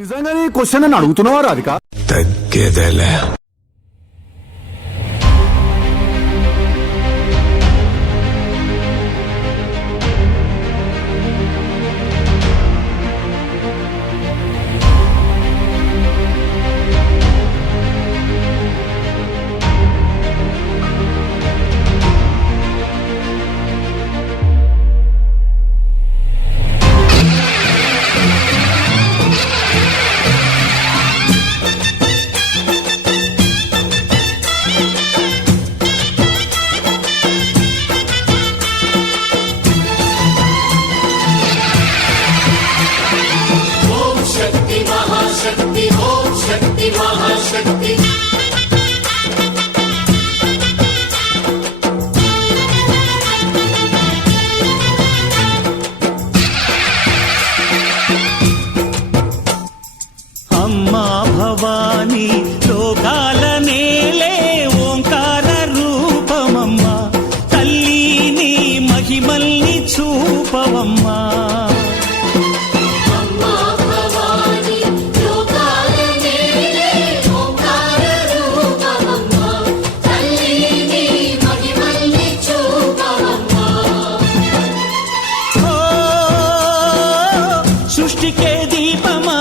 నిజంగానే క్వశ్చన్ అని అడుగుతున్నావా రాధిక? తగ్గేదేలే. అమ్మా భవాని లోకాల నేలే ఓంకార రూపమమ్మా, తల్లిని మహిమల్ని చూపవమ్మా. సృష్టికే దీపమా,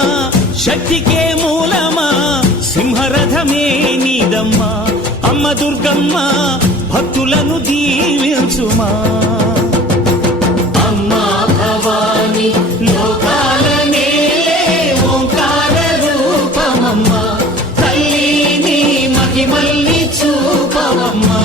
శక్తికే మూలమా, సింహరథమే నీదమ్మా. అమ్మ దుర్గమ్మ భక్తులను దీవించుమా. అమ్మా భవాని లోకాల నేలే ఓంకార రూపమమ్మా, తల్లిని మహిమల్ని చూపవమ్మా.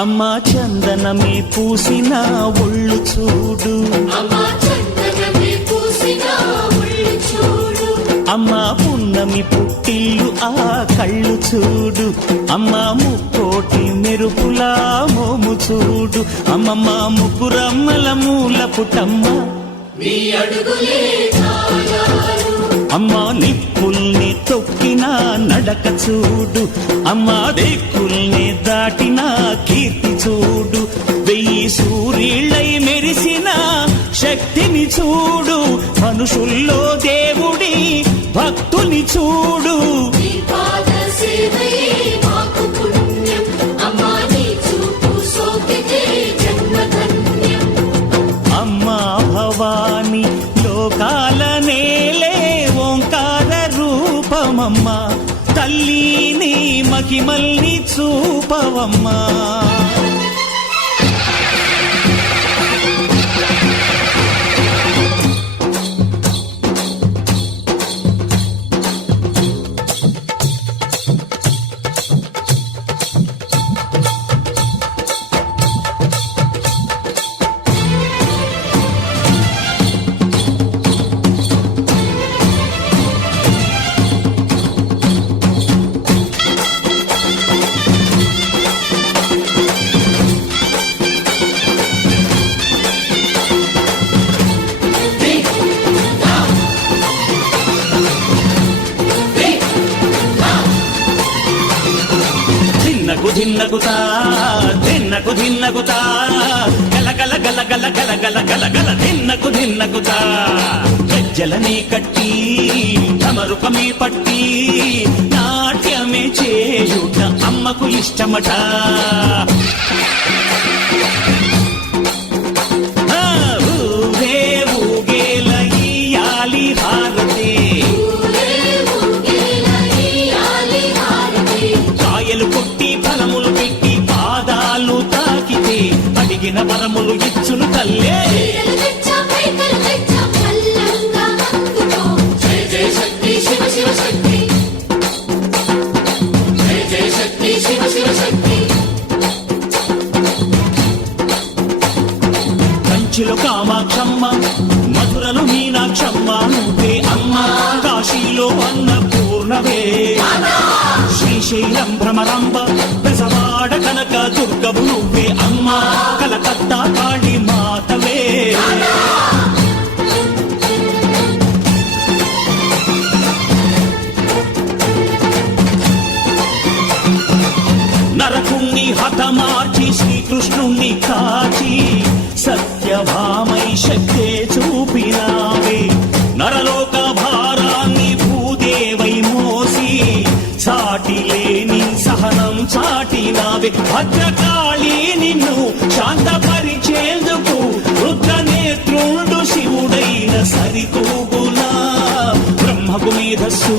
అమ్మా చందనమే పూసిన ఒళ్ళు చూడు, అమ్మా పున్నమి పుట్టిల్లు ఆ కళ్ళు చూడు, అమ్మా ముక్కోటి మెరుపులా మోము చూడు. అమ్మమ్మ ముగ్గురమ్మల మూల పుటమ్మ, అమ్మా నిప్పుల్ని తొక్కిన నడక చూడు, అమ్మా దిక్కుల్ని దాటిన కీర్తి చూడు. 1000 సూర్యుళ్ళై మెరిసిన శక్తిని చూడు, మనుషుల్లో దేవుడి భక్తుని చూడు. అమ్మా భవాని లోకాల నేలే ఓంకార రూపమమ్మా, తల్లిని మహిమల్ని చూపవమ్మా. ధిన్నగుతా ధిన్నకు ధిన్నగుతా గల గల గల గల గల గల గల గల ధిన్నగుతా. గజ్జలనే కట్టి ఢమరుకమే పట్టి నాట్యమే చేయుట అమ్మకు ఇష్టమట. ఊగే ఊగేల ఇయ్యాలి హారతి, కాయలు కొట్టి ఫలములు పెట్టి పాదాలు తాకితే అడిగిన వరములు ఇచ్చును తల్లే. కంచిలో కామాక్షమ్మ కామాక్షమ్మ, మధురలో మీనాక్షమ్మ నువ్వే అమ్మ, కాశీలో అన్నపూర్ణవే, శ్రీశైలం భ్రమరాంబ, బెజవాడ కనక దుర్గవు నువ్వే అమ్మ, కలకత్తా కాళీ మాతవే. నరకుణ్ణి హతమార్చి శ్రీకృష్ణుణ్ణి కాచి సత్యభామై శక్తే చూపినావే, నరలోక భారాన్ని భూదేవై మోసి చాటి లేని సహనం చాటినావే, భద్రకాళి నిన్ను శాంతపరిచేందుకు రుద్రనేత్రుండు శివుడైన సరితూగునా, బ్రహ్మకు మేధస్సు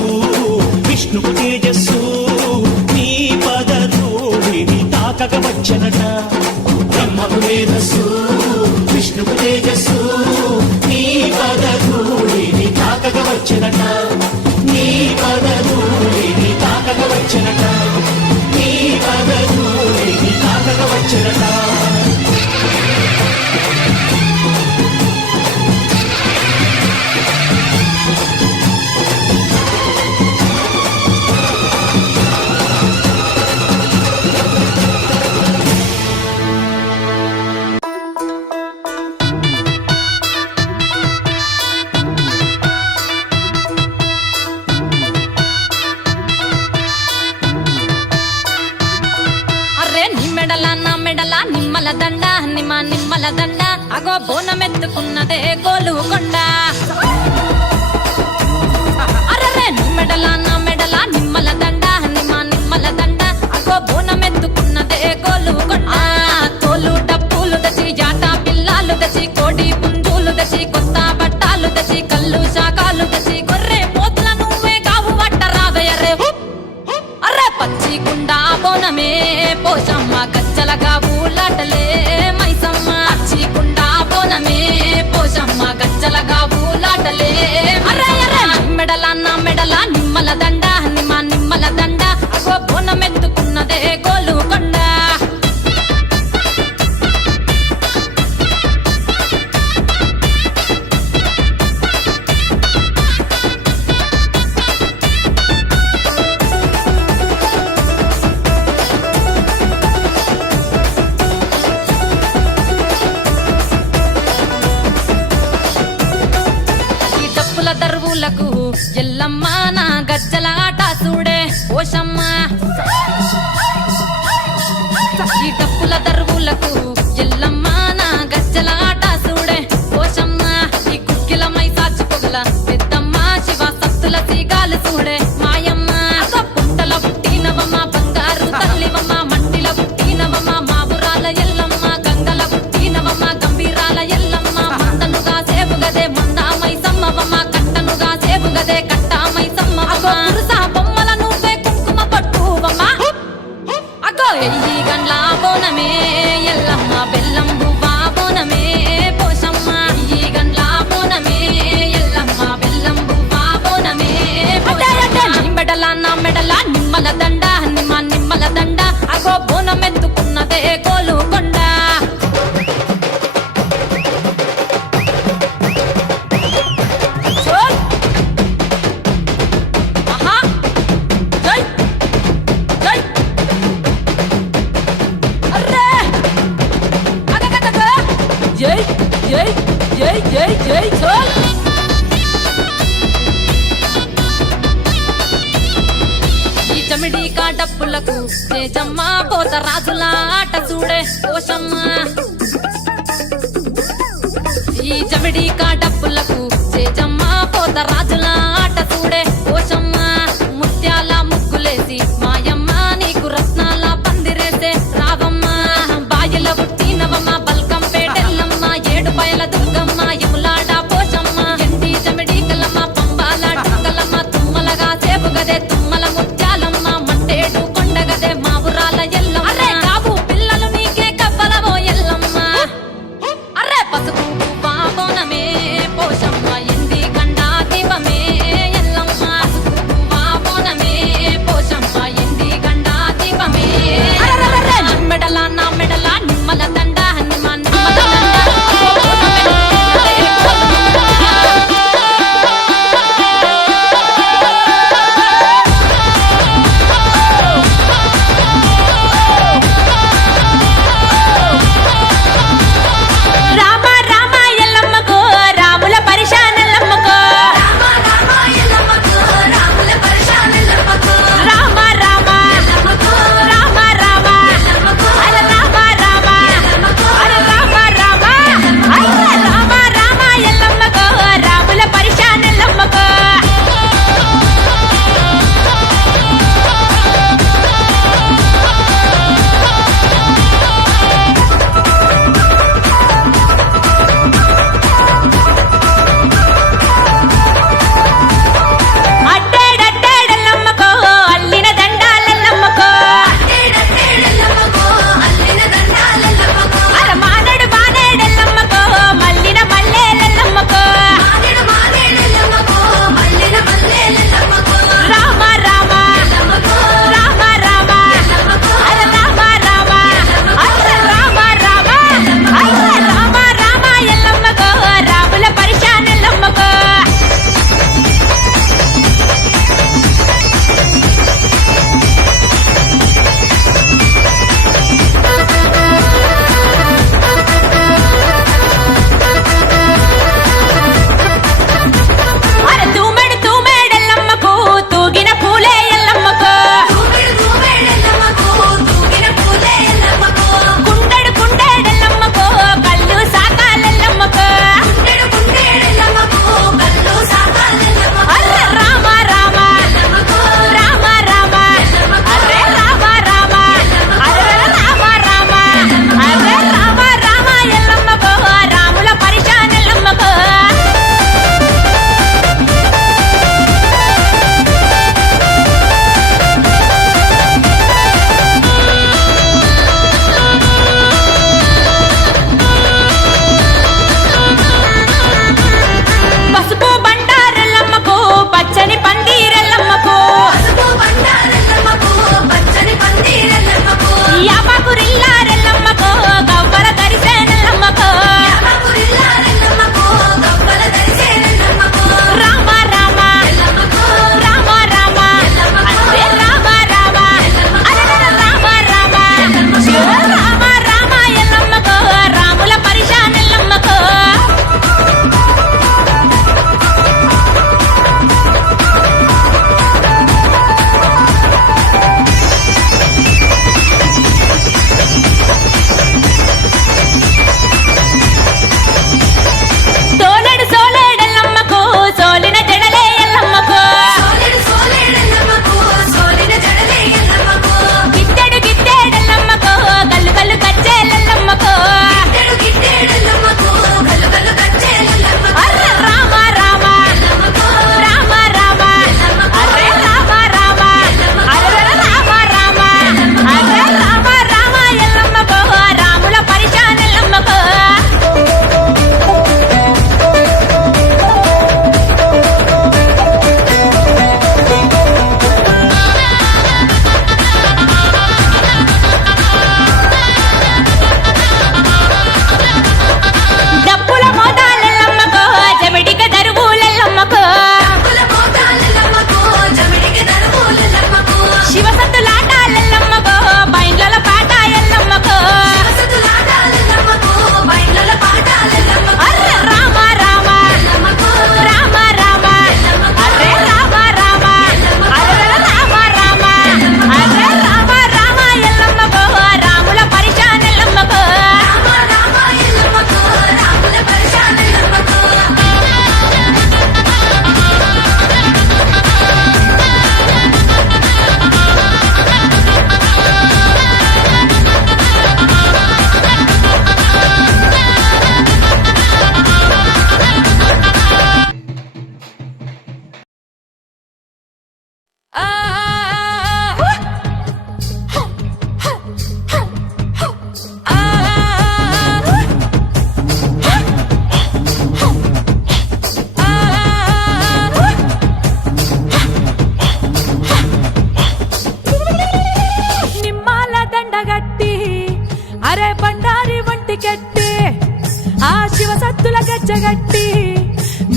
విష్ణుకు తేజస్సు నీ పదధూళిని తాకక వచ్చనట, బ్రహ్మకు మేధస్సు విష్ణుకు తేజస్సు నీ పదధూళిని తాకక వచ్చనట, నీ పదధూళిని తాకక వచ్చనట, నీ పదధూళిని తాకక వచ్చనట. నిమ్మల దండ నిమ్మల దండ అగో బోనమెత్తుకున్నదే గోలుకొండ, అరే నిమ్మెడల నా మెడల నిమ్మల దండ నిమ్మల దండ అగో బోనమెత్తుకున్నదే గోలుకొండ, తోలు డప్పులు దచి జాట పిల్లాలు దచి కోడి పుంజులు దచి కొత్త బట్టాలు దచి కళ్ళు శాఖాలు దచి గొర్రె పోతుల నువ్వే కావు వట్ట రావయ్యరే, అరే పచ్చి గుండా బోనమే పోషమ్మ గచ్చలగా ఊలాటలే మైసమ్మ, పచ్చి గుండా బోనమే పోషమ్మ గచ్చలగా ఊలాటలే, అరే అరే మెడల నా మెడల నిమ్మల దండ నిమ్మల దండ అగో బోనమెత్తుకున్నదే గోలుకొండ. దరువులకు ఎల్లమ్మ నా గజ్జల ఆట చూడే ఓషమ్మ, ఈ డప్పుల దరువులకు ఎల్లమ్మ నా గజ్జల ఆట చూడే ఓషమ్మ, ఈ కుక్కిల మై సాచి పొగల పెద్దమ్మ శివ సత్తుల సీగాలు చూడే మాయమ్మ, పుట్టల పుట్టినవమ్మ బంగారు తల్లివమ్మ, మంటిల పుట్టినవమ్మ మాబురాల ఎల్లమ్మ, గంగల పుట్టినవమ్మ గంభీరాల ఎల్లమ్మ, మందనుగా సేపుగదే మందా మైసమ్మవమ్మ, కట్టనుగా సేపుగదే కట్టా మైసమ్మవమ్మ, పురుసా బొమ్మల నువ్వే కుంకుమ పట్టువమ్మ, అగో ఎయ్యి గండ్ల బోనమే ఎల్లమ్మ బెల్లం బువ్వా బోనమే పోషమ్మ, ఎయ్యి గండ్ల బోనమే ఎల్లమ్మ బెల్లం బువ్వా బోనమే పోషమ్మ, మెడల నా మెడల నిమ్మల దండ నిమ్మల దండ అగో బోనమెత్తుకున్నదే గోలుకొండ. జై జై జై జై జై చోల్, ఈ చమిడి కాడప్పులకు తేజమ్మ పోత రాజుల ఆట చూడే పోషమ్మ, ఈ చమిడి కాడప్పులకు తేజమ్మ పోత రాజుల ఆట చూడే పోషమ్మ, ముత్యాల ముగ్గులేసి మాయమ్మ నీకు రత్నాల పందిరేసే రావమ్మ, బాయిల పుట్టినవమ్మ బల్కం పేటెల్లమ్మ, ఏడు బయల దుర్గమ్మ యములాడ పోషమ్మ, ఎండి చమిడి కలమ్మ పంబాల డుక్కలమ్మ, తుమ్మలగా సేపుగదే తుమ్మల ముత్యాలమ్మ, మంటేడు కొండగదే మావురాల ఎల్లమ్మ, అరే కావు పిల్లలు నీకే కవ్వలవో ఎల్లమ్మ, అరే పసుపు బోనమే పోషమ్మ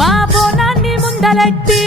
మా బోనాన్ని ముందలెట్టి